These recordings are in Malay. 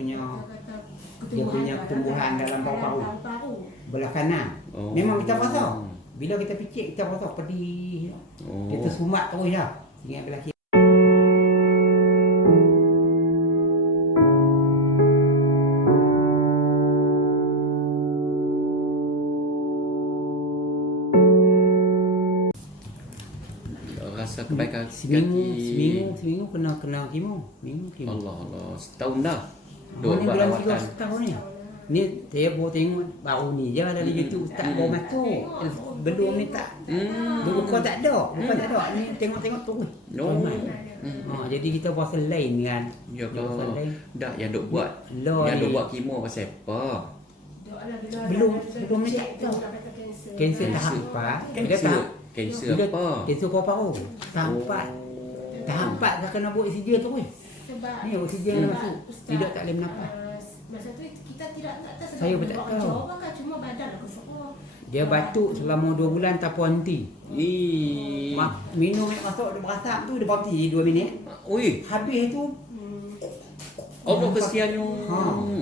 punya pertumbuhan dalam paru-paru belah kanan. Memang kita rasa. Bila kita picit kita rasa pedih. Kita sumat terus dah. Ingat belah kiri. Rasa kebaikan seminggu kena kemo. Allah, setahun dah. Dua bulan 3 setahun ni. Ni saya baru tengok baru ni je dari YouTube tak bawa masuk. Belum ni tak. Bukan tak ada. Ni tengok terus. Jadi kita puasa lain kan. Ya kalau dah yang duk buat. Yang duk buat kemo pasal apa? Belum ni tak tahu. Kanser tahap 4. Dia tahap kanser apa? Kanser paru-paru. Tahap 4 dah kena buat oksigen tu. Ni oksigen masuk. Tidak tak boleh bernafas. Masa tu kita tidak tak tahu. Saya pun tak tahu. Cuma badan aku semua. Dia batuk selama 2 bulan tak berhenti. Minum yang masuk dia berasap tu dia berhenti 2 minit. Oi, habis tu Allah kesiannya.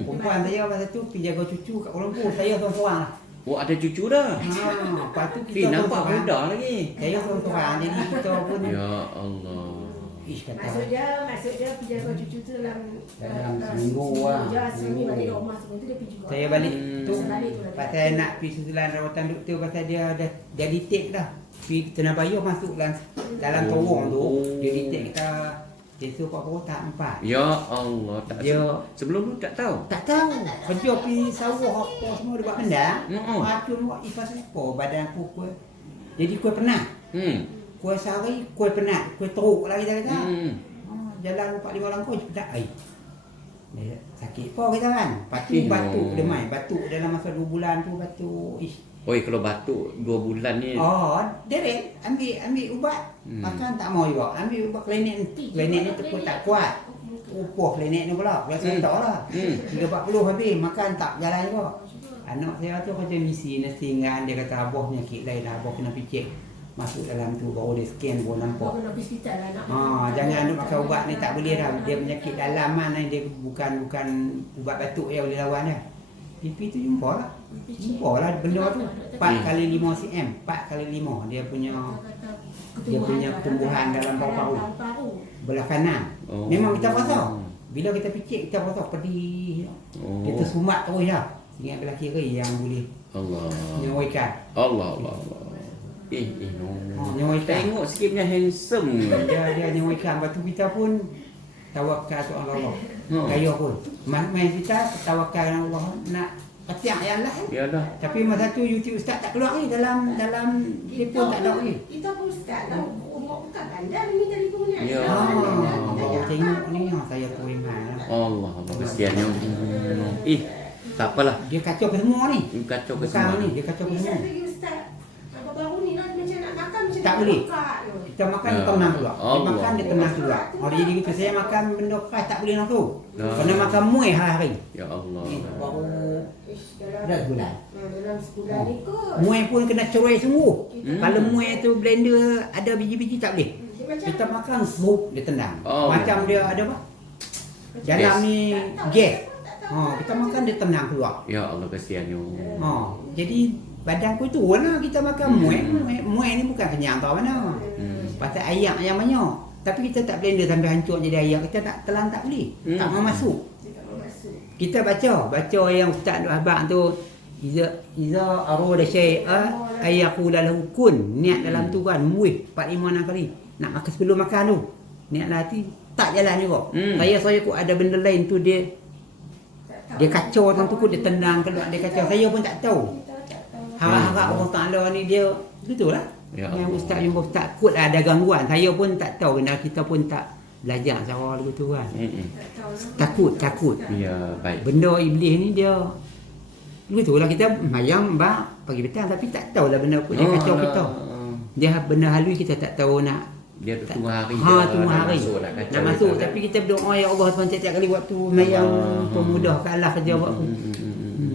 Perempuan saya masa tu pergi jaga cucu kat Kuala Lumpur. Saya seorang-seorang lah. Oh, ada cucu dah. Lepas tu kita nampak muda lagi. Saya seorang-seorang. Jadi kita pun Ya Allah. Maksud dia pergi jaga cucu tu dalam seminggu lah. Seminggu balik rumah semua tu dia pergi juga. Saya balik tu pasal nak pergi susulan rawatan doktor pasal dia dah detect dah. Pergi Tanah Bayar masuk dalam terowong tu. Dia detect kita Kanser paru-paru tahap 4. Ya Allah, tak sebelum tu tak tahu. Tak tahu. Kerja pergi sawah apa semua dia buat benda. Racun buat ifas apa badan aku kuat. Jadi kuat penat. Kuat sehari, kuat penat, kuat teruk lagi kita kata. Jalan 4-5 langkah je pedak air. Sakit apa kita kan. Lepas tu batuk demai. Batuk dalam masa 2 bulan tu batuk. Oi, kalau batuk 2 bulan ni. Direct ambil ubat. Makan tak mau juga. Ambil ubat klinik ni tekuk tak kuat. Upuh klinik ni pula. Biasa tak lah. 340 habis. Makan tak jalan juga. Anak saya tu kerja misi nursing. Dia kata abah penyakit lain lah. Abah kena picit. Masuk dalam tu baru dia scan baru nampak. Kena pergi hospital lah nak. Jangan duk makan ubat ni tak boleh dah. Dia penyakit dalaman ni dia bukan ubat batuk yang boleh lawan dia. PP tu jumpa lah benda tu 4 kali 5 cm 4 kali 5 dia punya pertumbuhan dalam paru-paru belah kanan. Memang kita rasa. Bila kita picit kita rasa pedih. Kita sumat terus dah. Ingat belah kiri yang boleh Allah nyawaikan. Allah tengok sikit punya handsome. Dia nyawaikan. Lepas tu kita pun tawakal tu Allah. Kaya pun. Main kita tawakal Allah nak ketiak ya Allah. Yalah. Tapi masa tu YouTube Ustaz tak keluar ni dalam telefon tak ada lagi. Kita pun Ustaz lah. Bukan bandar ni telefonnya. Ya. Tengok ni saya pun ingat. Allah kesiannya. Tak apalah. Dia kacau ke semua ni. Kacau ke Bukan semua. ni, dia kacau ke semua. Ustaz. Baru ni lah macam nak makan macam Tak boleh. Kita makan dia tenang keluar. Dia makan dia tenang keluar. Jadi gitu saya makan benda keras tak boleh langsung. Kena makan muih hari-hari. Ya Allah. Baru dah sebulan. Dalam sebulan ni kot. Muih pun kena cerai sungguh. Kalau muih tu blender ada biji-biji tak boleh. Kita makan sup dia tendang. Macam dia ada apa? Dalam ni gas. Kita makan dia tenang keluar. Ya Allah kesiannya. Jadi badan ku tu lah kita makan muih ni bukan kenyang tau mana. Pasal ayak yang banyak. Tapi kita tak blender sampai hancur jadi ayak. Kita tak telan tak boleh. Tak mau masuk. Kita baca yang Ustaz Abang tu iza arada syai'a ayaqul lahu kun. Niat dalam tu kan muih 4-5 kali. Nak makan sebelum makan tu. Niat hati tak jalan juga. Saya ku ada benda lain tu dia kacau tang tu dia tendang keluar dia kacau. Saya pun tak tahu. Harap-harap Allah Ta'ala ni dia betul lah. Yang Ustaz jumpa Ustaz kot lah ada gangguan. Saya pun tak tahu kerana kita pun tak belajar cara begitu kan. Takut. Ya, baik. Benda iblis ni dia begitulah kita mayang pagi petang tapi tak tahulah benda apa dia kacau kita. Dia benda halus kita tak tahu nak dia tunggu hari tunggu hari nak masuk tapi kita berdoa ya Allah Tuhan setiap kali waktu mayang pemudahkan Allah kerja buat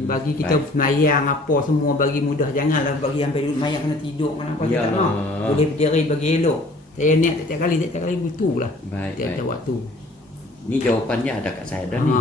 bagi kita mayang apa semua bagi mudah janganlah bagi sampai duduk mayang kena tidur mana apa tak nak boleh berdiri bagi elok. Saya niat setiap kali begitulah. Tiap-tiap waktu. Ni jawapannya ada kat saya dah ni.